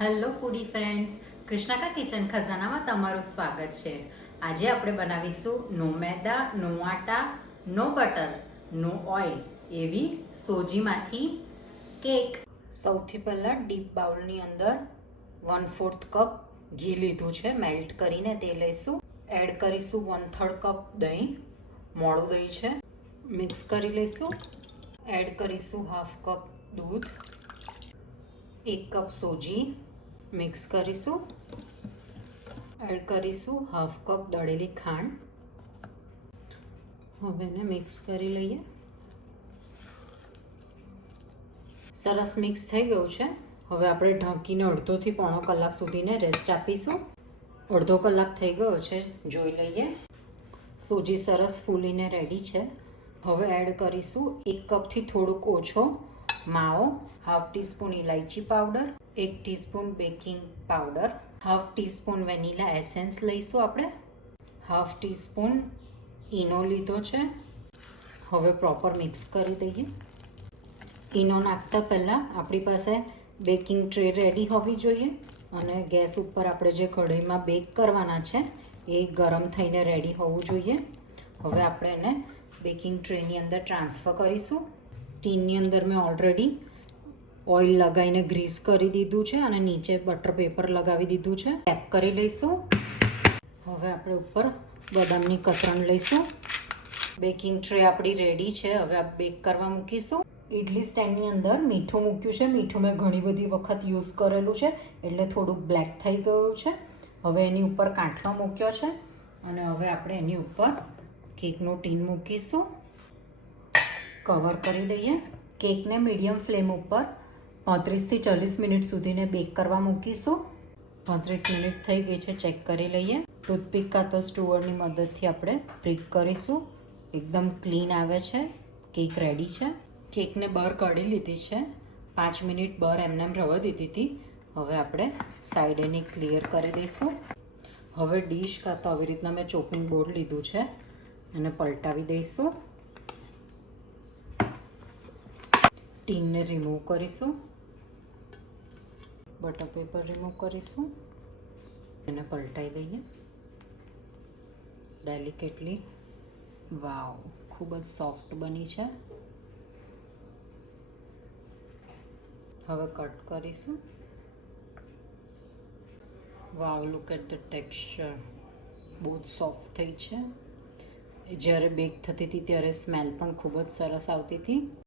Hello ફૂડી friends, કૃષ્ણાકા kitchen ખજાનામાં તમારું સ્વાગત છે. આજે આપણે બનાવીશું નો મેદા, નો આટા, નો બટર, નો ઓઇલ એવી સોજીમાંથી કેક. સૌથી પહેલાં ડીપ બાઉલની અંદર 1/4 કપ ઘી લીધું છે, મેલ્ટ કરીને તે લઈશું. એડ કરીશું 1/3 કપ દહીં, મોળું દહીં છે, મિક્સ કરી લઈશું. એડ કરીશું 1/2 કપ દૂધ, 1 કપ સોજી, મિક્સ કરીશું. એડ કરીશું 1/2 કપ દળેલી ખાંડ. હવે એને મિક્સ કરી લઈએ. સરસ મિક્સ થઈ ગયું છે. હવે આપણે ઢાંકીને અડધોથી પોણો કલાક સુધીને રેસ્ટ આપીશું. અડધો કલાક થઈ ગયો છે, જોઈ લઈએ. સોજી સરસ ફૂલીને રેડી છે. હવે એડ કરીશું 1 કપથી થોડુંક ઓછો માવો, 1/2 ટીસ્પૂન ઇલાયચી powder, 1 teaspoon baking powder, 1/2 teaspoon vanilla essence લઈશું આપણે, 1/2 ટીસ્પૂન ઈનો લીધો છે. હવે પ્રોપર મિક્સ કરી દઈએ. ઈનો નાખતા પહેલાં આપણી પાસે બેકિંગ ટ્રે રેડી હોવી જોઈએ અને ગેસ ઉપર આપણે જે કઢાઈમાં બેક કરવાના છે એ ગરમ થઈને રેડી હોવું જોઈએ. હવે આપણે એને બેકિંગ ટ્રેની અંદર ટ્રાન્સફર કરીશું. ટીનની અંદર મેં ઓલરેડી ઓઇલ લગાવીને ગ્રીસ કરી દીધું છે અને નીચે બટર પેપર લગાવી દીધું છે. ટેપ કરી લઈશું. હવે આપણે ઉપર બદામની કતરણ લઈશું. બેકિંગ ટ્રે આપણી રેડી છે. હવે આ બેક કરવા મૂકીશું. ઇડલી સ્ટેન્ડની અંદર મીઠું મૂક્યું છે. મીઠું મેં ઘણી બધી વખત યુઝ કરેલું છે એટલે થોડુંક બ્લેક થઈ ગયું છે. હવે એની ઉપર કાંઠલો મૂક્યો છે અને હવે આપણે એની ઉપર કેકનું ટીન મૂકીશું. કવર કરી દઈએ. કેકને મીડિયમ ફ્લેમ ઉપર 35થી 40 મિનિટ સુધીને બેક કરવા મૂકીશું. 35 મિનિટ થઈ ગઈ છે, ચેક કરી લઈએ. ટૂથપીક કાં તો સ્ટુઅરની મદદથી આપણે પ્રિક કરીશું. એકદમ ક્લીન આવે છે. કેક રેડી છે. કેકને બહાર કાઢી લીધી છે. 5 મિનિટ બહાર એમને રવા દીધી હતી. હવે આપણે સાઈડ એની ક્લિયર કરી દઈશું. હવે ડીશ કાં તો આવી રીતના મેં ચોપિંગ બોર્ડ લીધું છે, એને પલટાવી દઈશું. ટીનને રિમૂવ કરીશું. બટર પેપર રિમૂવ કરીશું. એને પલટાઈ દઈએ ડેલિકેટલી. વાવ, ખૂબ જ સોફ્ટ બની છે. હવે કટ કરીશું. વાવ, લુક એટ ધ ટેક્સચર. બહુ જ સોફ્ટ થઈ છે. જ્યારે બેક થતી હતી ત્યારે સ્મેલ પણ ખૂબ જ સરસ આવતી હતી.